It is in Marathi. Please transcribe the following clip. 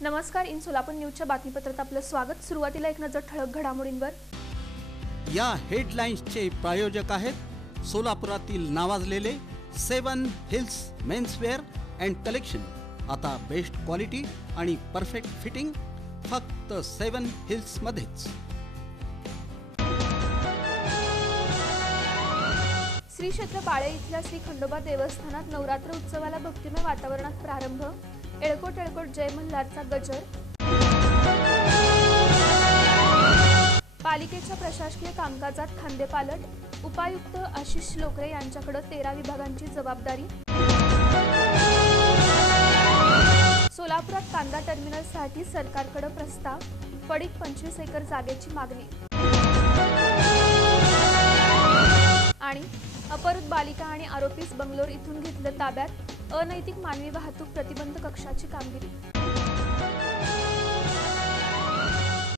नमस्कार, इन सोलापूर न्यूजच्या बातमीपत्रात आपलं स्वागत। सुरुवातीला एक नजर ठळक घडामोडींवर। या हेडलाईन्सचे प्रायोजक आहेत सोलापुरातील नावाजलेले 7 हिल्स मेन्सवेअर अँड कलेक्शन। आता बेस्ट क्वालिटी आणि परफेक्ट फिटिंग फक्त 7 हिल्स मध्येच। श्री क्षेत्र बाळे इथल्या श्री खंडोबा देवस्थानात नवरात्र उत्सवाला भक्तिमय वातावरणात प्रारंभ। एळकोट एळकोट जय मल्हारचा गजर। पालिकेच्या प्रशासकीय कामकाजात खांदेपालट। उपायुक्त आशिष लोकरे यांच्याकडे 13 विभागांची जबाबदारी। सोलापुरात कांदा टर्मिनलसाठी सरकारकडे प्रस्ताव। पडीक 25 एकर जागेची मागणी। आणि अपहृत बालिका आणि आरोपीस बंगलोर इथून घेतलं ताब्यात। अनैतिक मानवी वाहतूक प्रतिबंध कक्षाची कामगिरी।